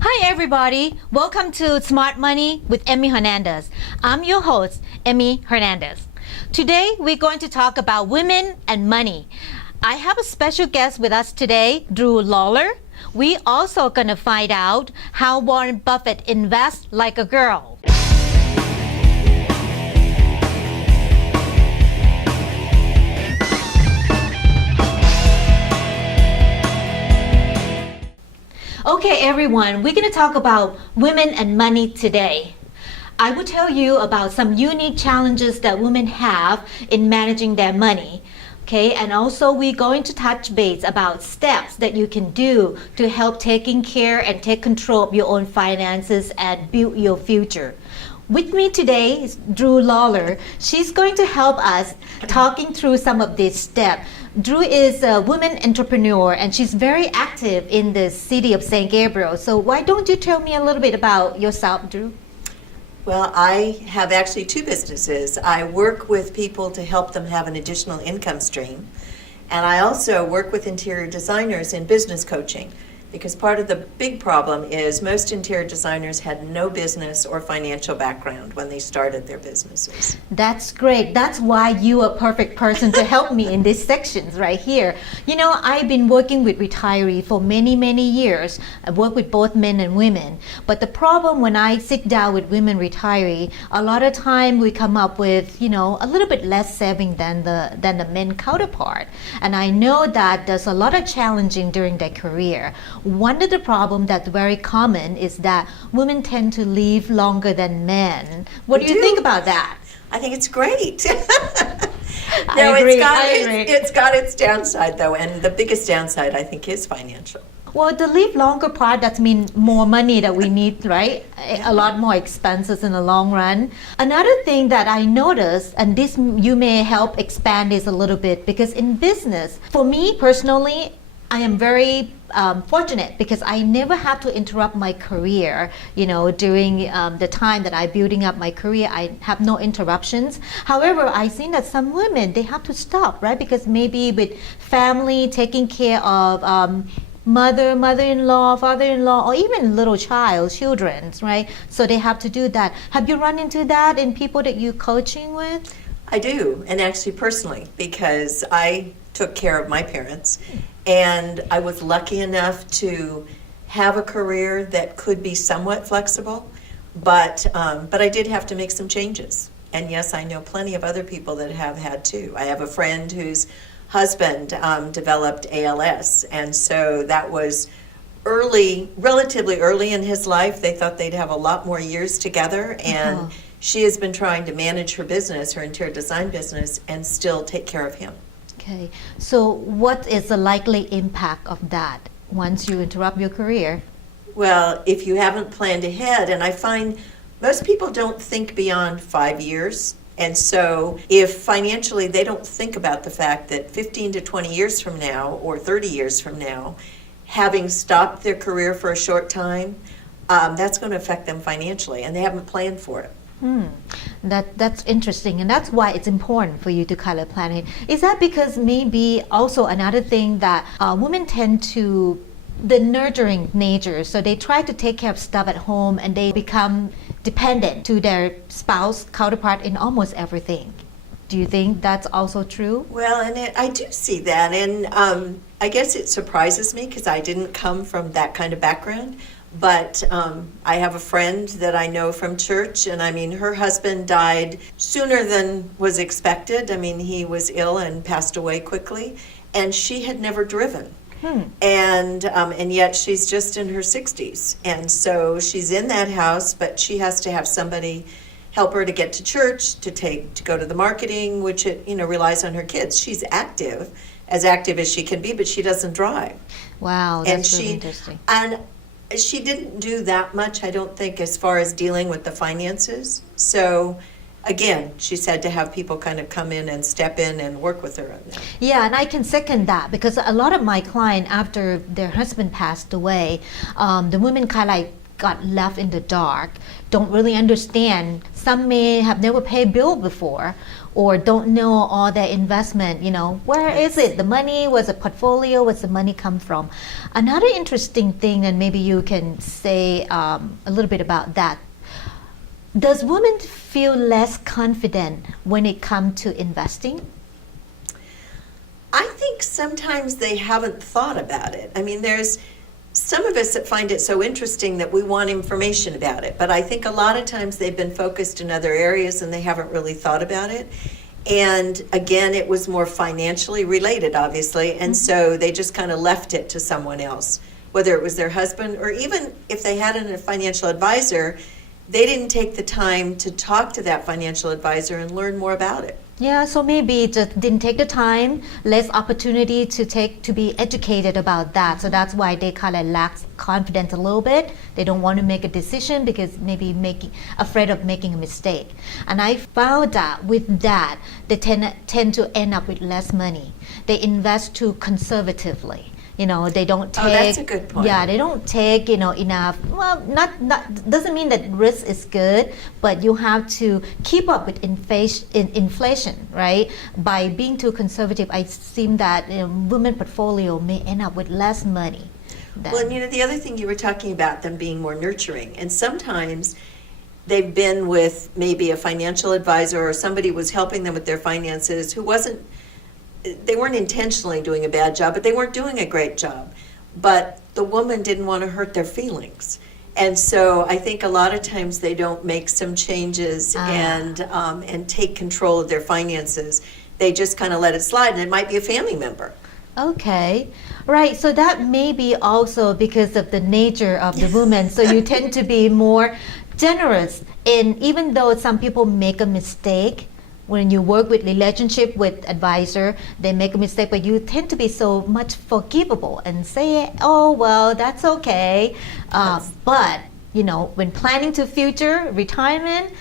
Hi everybody, welcome to Smart Money with Emmy Hernandez. I'm your host, Emmy Hernandez. Today we're going to talk about women and money. I have a special guest with us today, Drue Lawlor. We also gonna find out how Warren Buffett invests like a girl. Okay everyone, we're going to talk about women and money today. I will tell you about some unique challenges that women have in managing their money. Okay, and also we're going to touch base about steps that you can do to help taking care and take control of your own finances and build your future. With me today is Drue Lawlor. She's going to help us talking through some of these steps. Drue is a woman entrepreneur and she's very active in the city of St. Gabriel. So why don't you tell me a little bit about yourself, Drue? Well, I have actually two businesses. I work with people to help them have an additional income stream. And I also work with interior designers in business coaching, because part of the big problem is most interior designers had no business or financial background when they started their businesses. That's great. That's why you are a perfect person to help me in these sections right here. You know, I've been working with retirees for many, many years. I work with both men and women. But the problem when I sit down with women retiree, a lot of time we come up with, you know, a little bit less saving than the men counterpart. And I know that there's a lot of challenging during their career. One of the problems that's very common is that women tend to live longer than men. What do you think about that? I think it's great. I agree. It's got its downside though, and the biggest downside I think is financial. Well, the live longer part, that means more money that we need, right? A lot more expenses in the long run. Another thing that I noticed, and this you may help expand this a little bit, because in business, for me personally, I am very fortunate because I never have to interrupt my career. You know, during the time that I'm building up my career, I have no interruptions. However, I've seen that some women, they have to stop, right? Because maybe with family, taking care of mother-in-law, father-in-law, or even little children, right? So they have to do that. Have you run into that in people that you're coaching with? I do, and actually personally, because I took care of my parents. And I was lucky enough to have a career that could be somewhat flexible, but I did have to make some changes. And yes, I know plenty of other people that have had to. I have a friend whose husband developed ALS, and so that was relatively early in his life. They thought they'd have a lot more years together, and she has been trying to manage her business, her interior design business, and still take care of him. Okay, so what is the likely impact of that once you interrupt your career? Well, if you haven't planned ahead, and I find most people don't think beyond 5 years, and so if financially they don't think about the fact that 15 to 20 years from now or 30 years from now, having stopped their career for a short time, that's going to affect them financially, and they haven't planned for it. That's interesting, and that's why it's important for you to kind of plan it. Is that because maybe also another thing that women tend to, the nurturing nature, so they try to take care of stuff at home and they become dependent to their spouse counterpart in almost everything. Do you think that's also true? Well, and I do see that, and I guess it surprises me because I didn't come from that kind of background. But I have a friend that I know from church, and I mean, her husband died sooner than was expected. I mean, he was ill and passed away quickly, and she had never driven. And yet she's just in her 60s. And so she's in that house, but she has to have somebody help her to get to church, to go to the marketing, which relies on her kids. She's active as she can be, but she doesn't drive. Wow, that's really interesting. And she didn't do that much, I don't think, as far as dealing with the finances. So again, she said to have people kind of come in and step in and work with her on that. Yeah, and I can second that, because a lot of my clients, after their husband passed away, the women kind of like got left in the dark, don't really understand. Some may have never paid bill before or don't know all their investment, where is it? The money, where's the portfolio, where's the money come from? Another interesting thing, and maybe you can say a little bit about that. Does women feel less confident when it comes to investing? I think sometimes they haven't thought about it. I mean, there's some of us that find it so interesting that we want information about it, but I think a lot of times they've been focused in other areas and they haven't really thought about it. And again, it was more financially related, obviously, and so they just kind of left it to someone else, whether it was their husband or even if they had a financial advisor, they didn't take the time to talk to that financial advisor and learn more about it. Yeah, so maybe just didn't take the time, less opportunity to be educated about that. So that's why they kind of lack confidence a little bit. They don't want to make a decision because maybe afraid of making a mistake. And I found that with that, they tend to end up with less money. They invest too conservatively. They don't take. Oh, that's a good point. Yeah, they don't take enough. Well, not doesn't mean that risk is good, but you have to keep up with inflation, right? By being too conservative, I seem that women portfolio may end up with less money. Well, and the other thing you were talking about them being more nurturing, and sometimes they've been with maybe a financial advisor or somebody was helping them with their finances who they weren't intentionally doing a bad job, but they weren't doing a great job. But the woman didn't want to hurt their feelings. And so I think a lot of times they don't make some changes and take control of their finances. They just kind of let it slide, and it might be a family member. Okay, right. So that may be also because of the nature of the woman. So you tend to be more generous. And even though some people make a mistake, when you work with relationship with advisor, they make a mistake, but you tend to be so much forgivable and say, oh, well, that's okay. But, when planning to future retirement,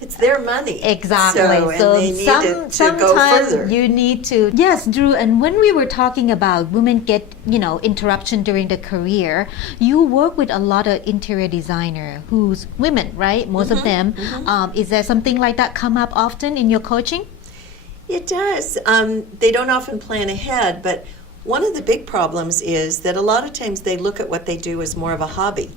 it's their money. Exactly. So they need to go further. You need to. Yes, Drue. And when we were talking about women get, interruption during the career, you work with a lot of interior designer who's women, right? Most of them. Is there something like that come up often in your coaching? It does. They don't often plan ahead, but one of the big problems is that a lot of times they look at what they do as more of a hobby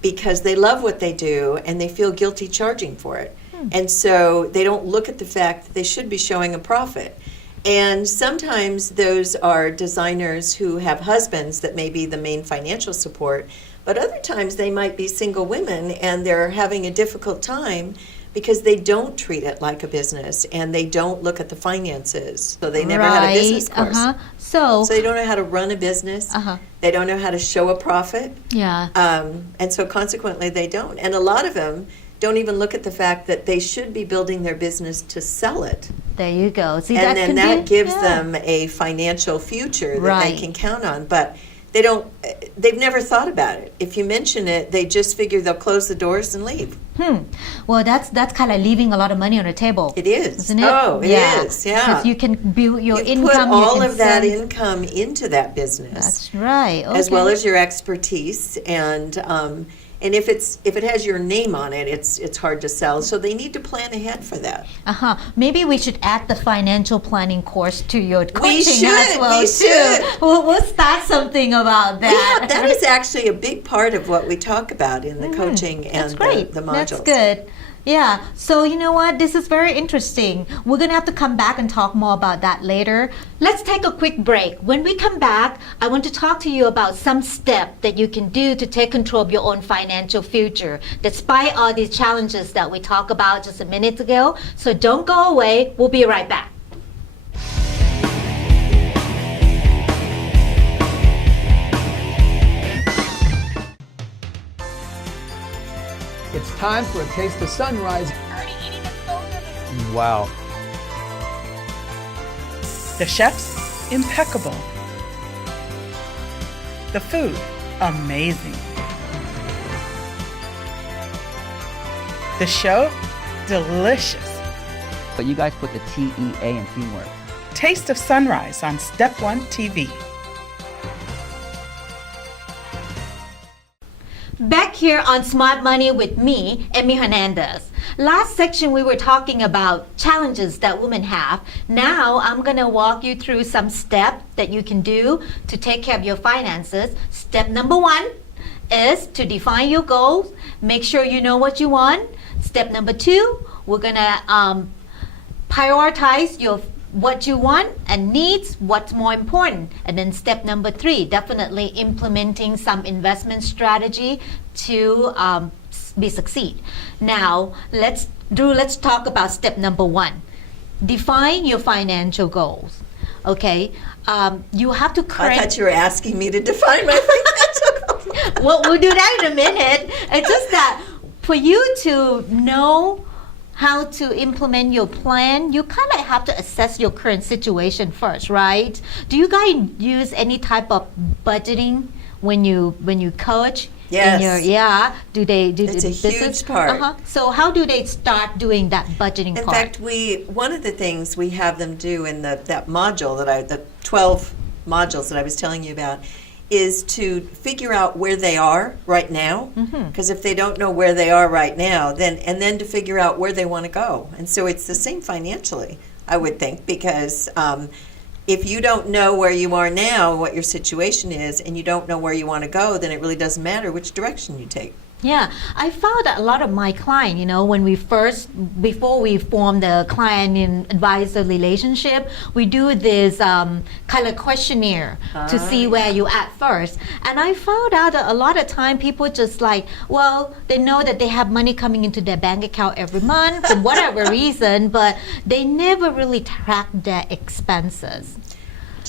because they love what they do and they feel guilty charging for it. And so they don't look at the fact that they should be showing a profit. And sometimes those are designers who have husbands that may be the main financial support, but other times they might be single women and they're having a difficult time because they don't treat it like a business and they don't look at the finances. So they never had a business course. So they don't know how to run a business. They don't know how to show a profit. Yeah. And so consequently they don't. And a lot of them don't even look at the fact that they should be building their business to sell it. There you go. See, and then that gives them a financial future that they can count on. But they've never thought about it. If you mention it, they just figure they'll close the doors and leave. Well, that's kind of leaving a lot of money on the table. It is. Isn't it? Oh, it is, yeah. Because you can build your income. You put all of that income into that business. That's right. Okay. As well as your expertise and if it has your name on it, it's hard to sell. So they need to plan ahead for that. Maybe we should add the financial planning course to your coaching as well. We should. We'll start something about that. That is actually a big part of what we talk about in the coaching and the modules. That's good. Yeah, so you know what? This is very interesting. We're going to have to come back and talk more about that later. Let's take a quick break. When we come back, I want to talk to you about some steps that you can do to take control of your own financial future, despite all these challenges that we talked about just a minute ago. So don't go away. We'll be right back. It's time for a taste of sunrise. Wow. The chefs, impeccable. The food, amazing. The show, delicious. But you guys put the T-E-A in teamwork. Taste of Sunrise on Step 1 TV. Back here on Smart Money with me, Emmy Hernandez. Last section we were talking about challenges that women have. Now I'm going to walk you through some steps that you can do to take care of your finances. Step number 1 is to define your goals. Make sure you know what you want. Step number 2, we're going to prioritize what you want and needs, what's more important. And then step number 3, definitely implementing some investment strategy to be succeed. Now, let's talk about step number 1. Define your financial goals. Okay, you have to I thought you were asking me to define my financial goals. Well, we'll do that in a minute. It's just that for you to know how to implement your plan, you kind of have to assess your current situation first, right? Do you guys use any type of budgeting when you coach? Yes. Do they do It's a huge part. So how do they start doing that budgeting In part? fact, one of the things we have them do in that module the 12 modules that I was telling you about, is to figure out where they are right now. Because if they don't know where they are right now, then to figure out where they want to go. And so it's the same financially, I would think, because if you don't know where you are now, what your situation is, and you don't know where you want to go, then it really doesn't matter which direction you take. Yeah, I found that a lot of my clients, when before we form the client and advisor relationship, we do this kind of questionnaire to see where you at first. And I found out that a lot of time people just they know that they have money coming into their bank account every month for whatever reason, but they never really track their expenses.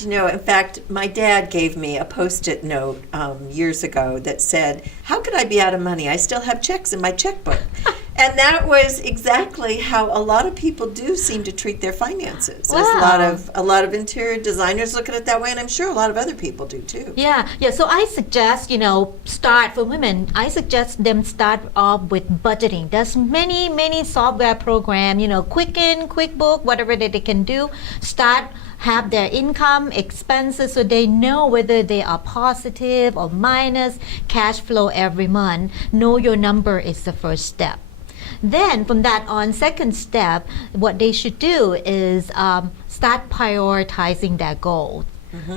In fact, my dad gave me a Post-it note years ago that said, "How could I be out of money? I still have checks in my checkbook." And that was exactly how a lot of people do seem to treat their finances. There's a lot of interior designers look at it that way, and I'm sure a lot of other people do too. Yeah. So I suggest, start for women. I suggest them start off with budgeting. There's many software program, Quicken, QuickBook, whatever that they can do. Have their income, expenses, so they know whether they are positive or minus, cash flow every month. Know your number is the first step. Then from that on, second step, what they should do is start prioritizing their goal.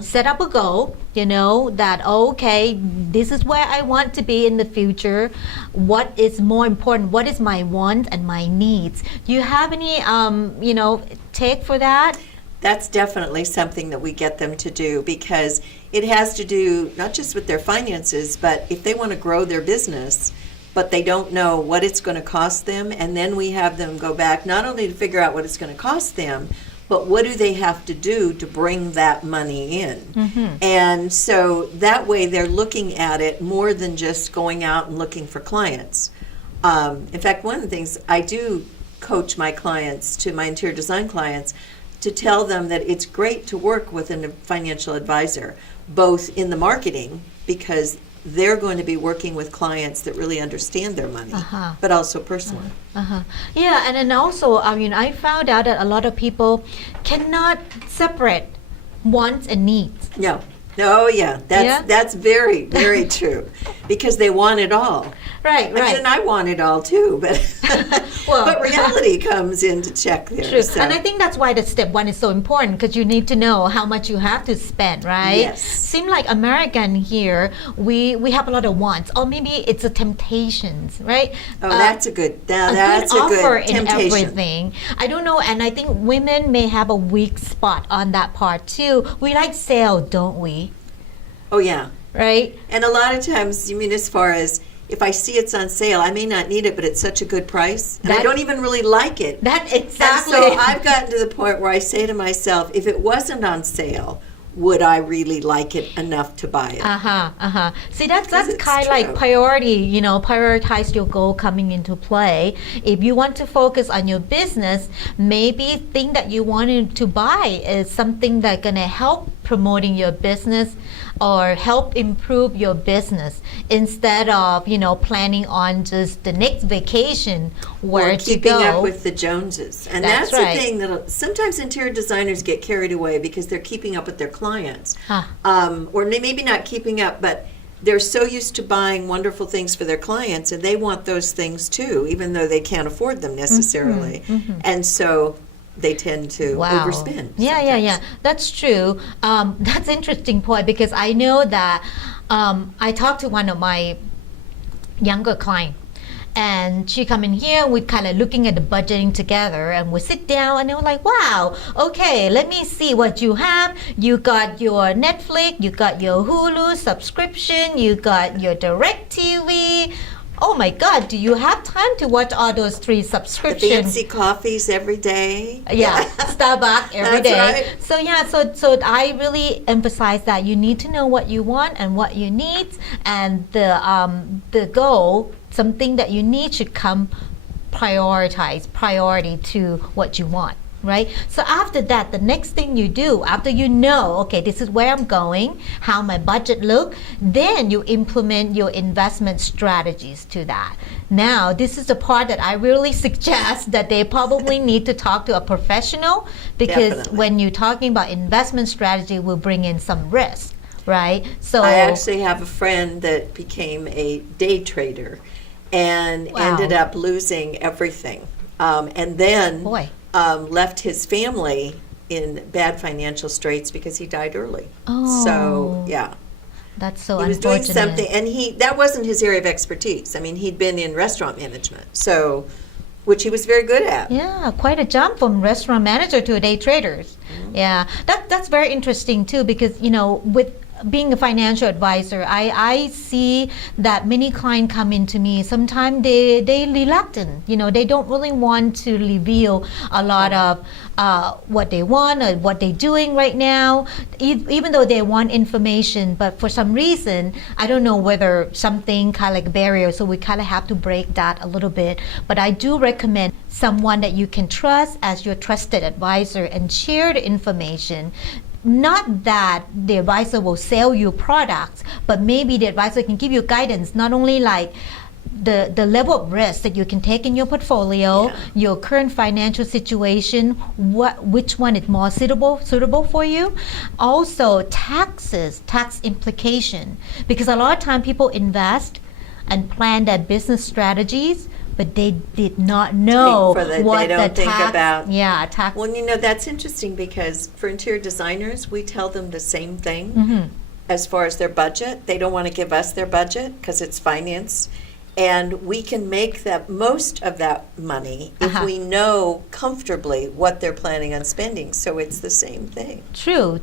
Set up a goal, that, okay, this is where I want to be in the future. What is more important? What is my want and my needs? Do you have any, take for that? That's definitely something that we get them to do, because it has to do not just with their finances, but if they want to grow their business, but they don't know what it's going to cost them, and then we have them go back not only to figure out what it's going to cost them, but what do they have to do to bring that money in. And so that way they're looking at it more than just going out and looking for clients. In fact, one of the things I do coach my clients, to my interior design clients, to tell them that it's great to work with a financial advisor, both in the marketing, because they're going to be working with clients that really understand their money, but also personally. Yeah, and then also, I found out that a lot of people cannot separate wants and needs. No. Oh, yeah. That's very, very true, because they want it all. Right. I mean, and I want it all too, but but reality comes into check there. True. So. And I think that's why the step 1 is so important, because you need to know how much you have to spend, right? Yes. Seem like American here, we have a lot of wants, or maybe it's a temptations, right? Oh, that's a good offer temptation. In everything. I don't know, and I think women may have a weak spot on that part too. We like sale, don't we? Oh, yeah. Right? And a lot of times, as far as, if I see it's on sale, I may not need it, but it's such a good price, and I don't even really like it. Exactly. And so I've gotten to the point where I say to myself, if it wasn't on sale, would I really like it enough to buy it? See, that's kind of like priority, prioritize your goal coming into play. If you want to focus on your business, maybe thing that you wanted to buy is something that's going to help promoting your business or help improve your business, instead of planning on just the next vacation where to go. Keeping up with the Joneses. And that's right. The thing that sometimes interior designers get carried away because they're keeping up with their clients. Or maybe not keeping up, but they're so used to buying wonderful things for their clients, and they want those things too, even though they can't afford them necessarily. And so they tend to overspend. Yeah. That's true. That's interesting point, because I know that I talked to one of my younger clients, and she come in here, we kind of looking at the budgeting together, and we sit down and they were like, wow, okay, let me see what you have. You got your Netflix, you got your Hulu subscription, you got your DirecTV. Oh my God, do you have time to watch all those 3 The subscriptions? fancy coffees every day. Yeah, Starbucks every That's day. right. So yeah, so I really emphasize that you need to know what you want and what you need, and the goal, something that you need, should come priority to what you want. Right? So after that, the next thing you do, after you know, okay, this is where I'm going, how my budget look, then you implement your investment strategies to that. Now, this is the part that I really suggest that they probably need to talk to a professional, because Definitely. when you're talking about investment strategy, will bring in some risk, right? So I actually have a friend that became a day trader and Wow. ended up losing everything. And then Boy. Left his family in bad financial straits because he died early. Oh. So, yeah. that's so He was doing unfortunate. something, and that wasn't his area of expertise. I mean, he'd been in restaurant management, so, which he was very good at. Yeah, quite a jump from restaurant manager to a day traders. Yeah, that's very interesting too, because with being a financial advisor, I see that many clients come into me. Sometimes they reluctant. They don't really want to reveal a lot of what they want or what they're doing right now, even though they want information. But for some reason, I don't know whether something kind of like a barrier. So we kind of have to break that a little bit. But I do recommend someone that you can trust as your trusted advisor and share the information. Not that the advisor will sell you products, but maybe the advisor can give you guidance, not only like the level of risk that you can take in your portfolio, your current financial situation, which one is more suitable for you. Also, tax implication, because a lot of time people invest and plan their business strategies, but they did not know They what don't the think tax. about. Yeah, tax. Well, that's interesting, because for interior designers, we tell them the same thing Mm-hmm. as far as their budget. They don't want to give us their budget because it's finance. And we can make that most of that money if we know comfortably what they're planning on spending. So it's the same thing. True.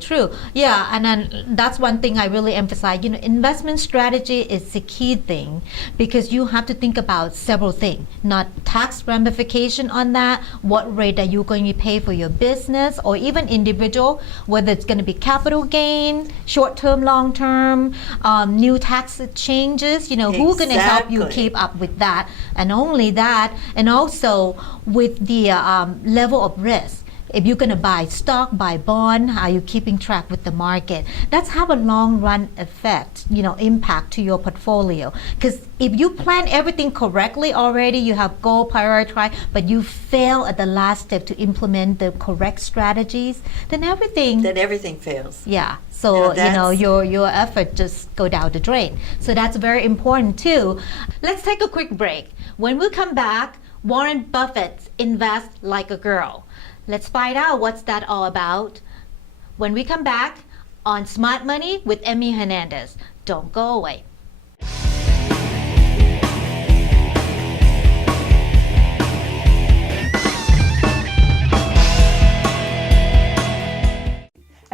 Yeah, and then that's one thing I really emphasize. Investment strategy is the key thing, because you have to think about several things, not tax ramification on that, what rate are you going to pay for your business, or even individual, whether it's going to be capital gain, short-term, long-term, new tax changes, who's going to help you Exactly. keep up with that, and only that, and also with the level of risk. If you're going to buy stock, buy bond, are you keeping track with the market? That's have a long run effect, impact to your portfolio. Because if you plan everything correctly already, you have goal prioritize, but you fail at the last step to implement the correct strategies, then everything. Then everything fails. Yeah. So, that's- your effort just go down the drain. So that's very important too. Let's take a quick break. When we come back, Warren Buffett invests like a girl. Let's find out what's that all about when we come back on Smart Money with Emmy Hernandez. Don't go away.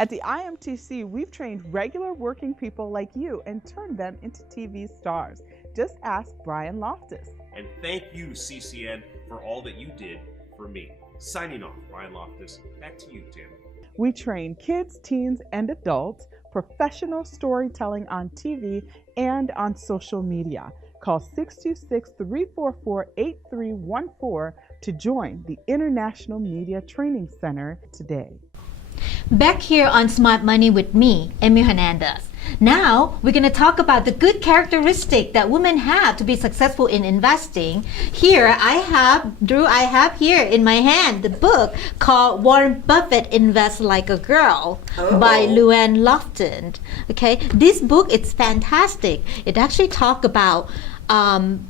At the IMTC, we've trained regular working people like you and turned them into TV stars. Just ask Brian Loftus. And thank you, CCN, for all that you did for me. Signing off, Brian Loftus. Back to you, Tim. We train kids, teens, and adults, professional storytelling on TV and on social media. Call 626-344-8314 to join the International Media Training Center today. Back here on Smart Money with me, Emmy Hernandez. Now, we're going to talk about the good characteristic that women have to be successful in investing. Here, I have here in my hand the book called Warren Buffett Invest Like a Girl by Luann Lofton. Okay, this book, it's fantastic. It actually talks about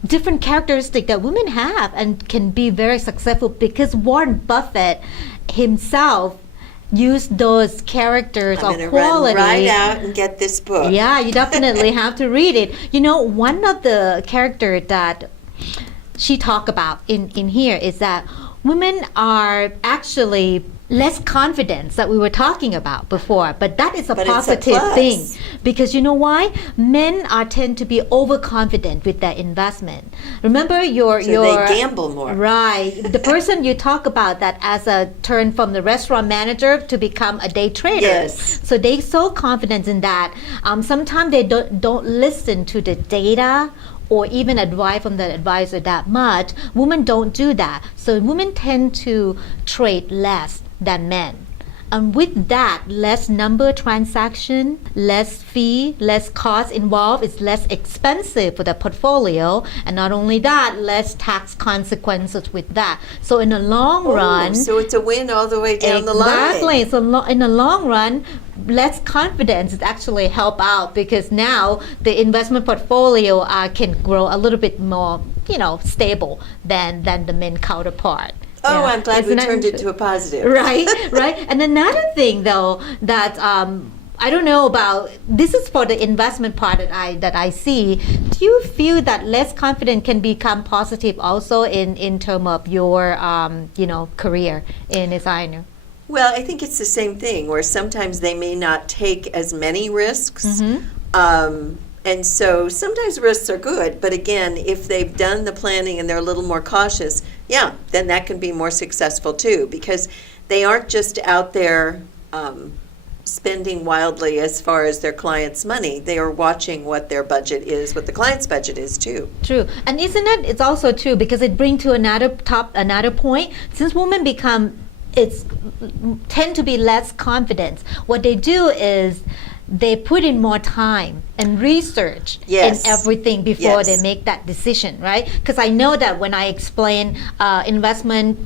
different characteristics that women have and can be very successful because Warren Buffett himself use those characters or quality. Run right out and get this book. Yeah, you definitely have to read it. You know, one of the characters that she talked about in here is that women are actually less confident that we were talking about before, but that is a But it's a positive plus. thing because you know why? Men tend to be overconfident with their investment. Remember your they gamble more. Right. The person you talk about that as a turn from the restaurant manager to become a day trader. Yes. So they so confident in that. Sometimes they don't listen to the data or even advice from the advisor that much. Women don't do that. So women tend to trade less than men. And with that, less number transaction, less fee, less cost involved, it's less expensive for the portfolio. And not only that, less tax consequences with that. So in the long run, So it's a win all the way down the line. exactly. So in the long run, less confidence is actually help out because now the investment portfolio can grow a little bit more, stable than the men counterpart. Oh, Yeah. I'm glad we Isn't that turned it inter- to a positive. Right, right. And another thing though that I don't know about, this is for the investment part that I see. Do you feel that less confident can become positive also in terms of your career in designer? Well, I think it's the same thing where sometimes they may not take as many risks. And so sometimes risks are good, but again, if they've done the planning and they're a little more cautious, then that can be more successful too, because they aren't just out there spending wildly as far as their client's money. They are watching what their budget is, what the client's budget is too. True. And isn't it, it's also true because it brings to another point, since women tend to be less confident, what they do is they put in more time and research Yes. in everything before Yes. they make that decision, right? Because I know that when I explain investment,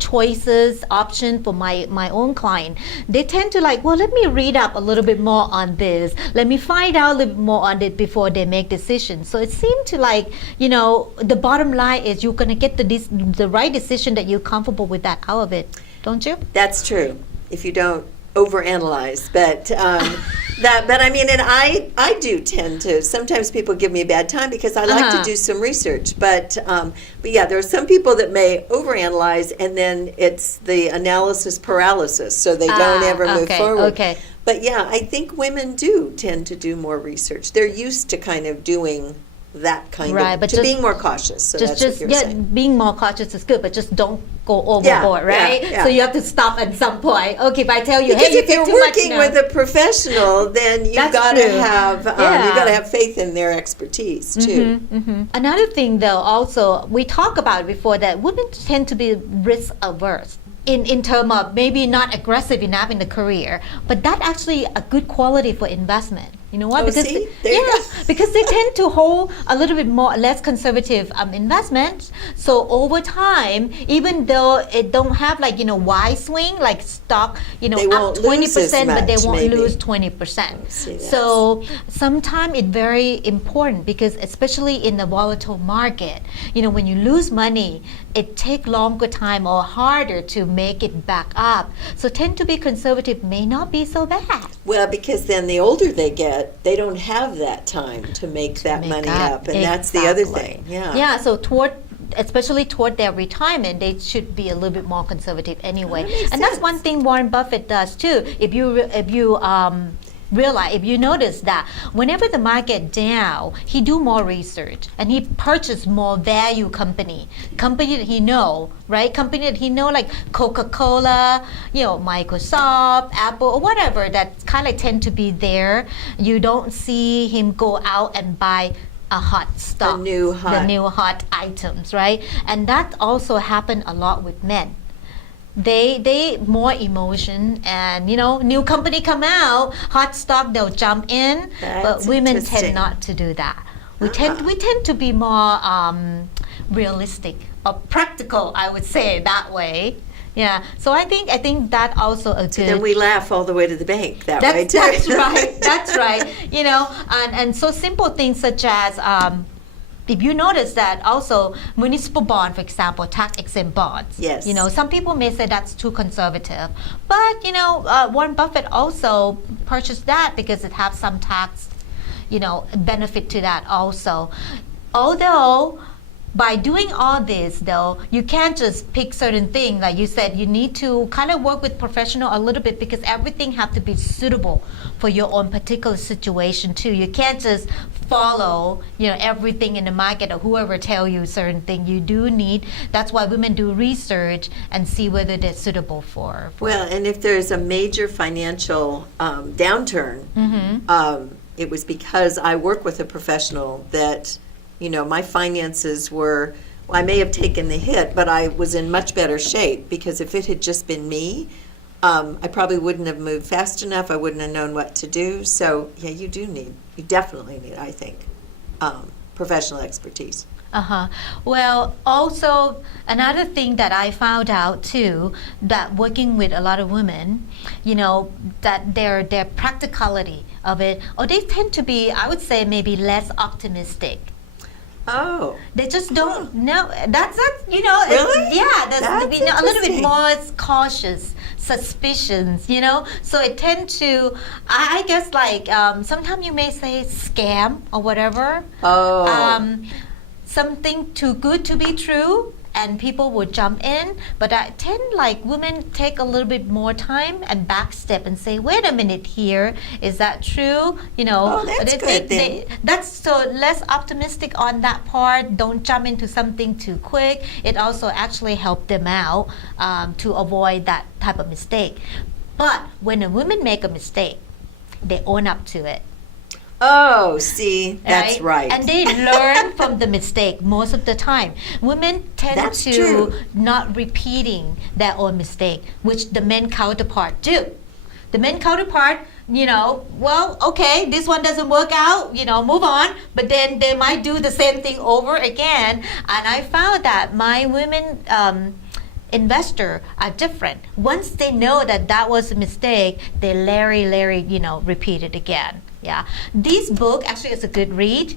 choices, options for my own client, they tend to let me read up a little bit more on this. Let me find out a little bit more on it before they make decisions. So it seemed to the bottom line is you're going to get the right decision that you're comfortable with that out of it, don't you? That's true. If you don't overanalyze, but I mean, and I do tend to. Sometimes people give me a bad time because I like to do some research, but yeah, there are some people that may overanalyze, and then it's the analysis paralysis, so they don't ever move forward. Okay. But yeah, I think women do tend to do more research. They're used to kind of doing that kind Right, but to just- being more cautious. So that's what you're saying. being more cautious is good, but just don't go overboard, right? yeah. So you have to stop at some point. Okay, if I tell you, Because hey, if you you're take too much working now. with a professional, then you've That's got true. to have Yeah. you've got to have faith in their expertise too. Another thing, though, also we talked about it before that women tend to be risk averse. In terms of maybe not aggressive enough in the career, but that actually a good quality for investment. You know what? Oh, because see? There you go. because they tend to hold a little bit less conservative investments. So over time, even though it don't have wide swing like stock, They up won't lose as 20%, but they much, won't maybe. lose 20%. see, So sometimes it's very important because especially in the volatile market, when you lose money, it takes longer time or harder to make it back up. So tend to be conservative may not be so bad. Well, because then the older they get, they don't have that time to make that Make money up. up, and that's the other Exactly. thing. Yeah. Yeah. So especially toward their retirement, they should be a little bit more conservative anyway. That makes And that's sense. one thing Warren Buffett does too. If you realize, if you notice that whenever the market down, he do more research and he purchase more value company that he know, right? Company that he know like Coca-Cola, Microsoft, Apple, or whatever that kind of tend to be there. You don't see him go out and buy a hot stock, new hot- the new hot items, right? And that also happen a lot with men. they more emotion, and new company come out, hot stock, they'll jump in. But That's women interesting. tend not to do that. We tend to be more realistic or practical, I would say that way. Yeah. So I think that also a good. Then we laugh all the way to the bank that way too. That's right. That's right. And so simple things such as if you notice that also municipal bond, for example, tax exempt bonds. Yes. Some people may say that's too conservative, but Warren Buffett also purchased that because it has some tax, benefit to that also. Although by doing all this, though, you can't just pick certain things. Like you said, you need to kind of work with professional a little bit because everything have to be suitable for your own particular situation too. You can't just follow, everything in the market or whoever tell you certain thing. You do need. That's why women do research and see whether they're suitable for. Well, and if there's a major financial downturn, it was because I work with a professional that. My finances were, I may have taken the hit, but I was in much better shape because if it had just been me, I probably wouldn't have moved fast enough. I wouldn't have known what to do. So, yeah, you definitely need, I think, professional expertise. Well, also another thing that I found out too, that working with a lot of women, that their practicality of it, or they tend to be, I would say, maybe less optimistic. Oh. They just don't know. That's Really? Yeah, That's a little bit interesting. more cautious, suspicions. So it tend to, I guess, like sometimes you may say scam or whatever. Oh. Something too good to be true, and people would jump in. But I tend like women take a little bit more time and backstep and say, wait a minute here, is that true? Oh, that's good then. That's so less optimistic on that part. Don't jump into something too quick. It also actually helped them out to avoid that type of mistake. But when a woman make a mistake, they own up to it. Oh, see, that's right. And they learn from the mistake most of the time. Women tend That's to true. not repeating their own mistake, which the men counterpart do. The men counterpart, well, okay, this one doesn't work out, move on. But then they might do the same thing over again. And I found that my women investor are different. Once they know that was a mistake, they repeat it again. Yeah, this book actually is a good read.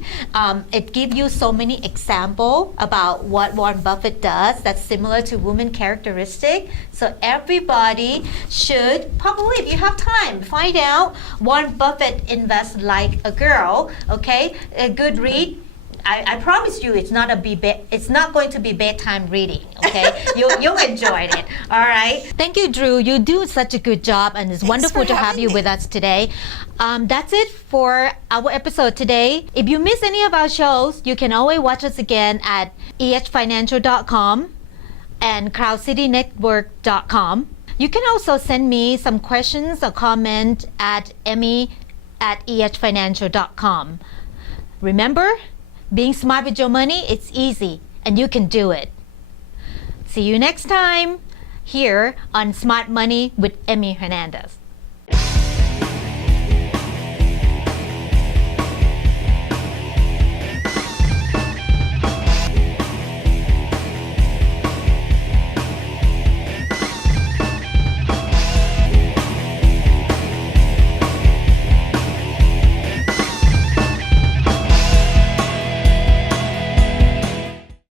It gives you so many examples about what Warren Buffett does that's similar to women characteristic. So everybody should probably, if you have time, find out Warren Buffett invests like a girl. Okay, a good read. I promise you, it's not going to be bedtime reading. Okay, you'll enjoy it. All right. Thank you, Drue. You do such a good job, and it's wonderful to have you with us today. That's it for our episode today. If you miss any of our shows, you can always watch us again at ehfinancial.com and crowdcitynetwork.com. You can also send me some questions or comment at emmy@ehfinancial.com. Remember, being smart with your money, it's easy, and you can do it. See you next time here on Smart Money with Emmy Hernandez.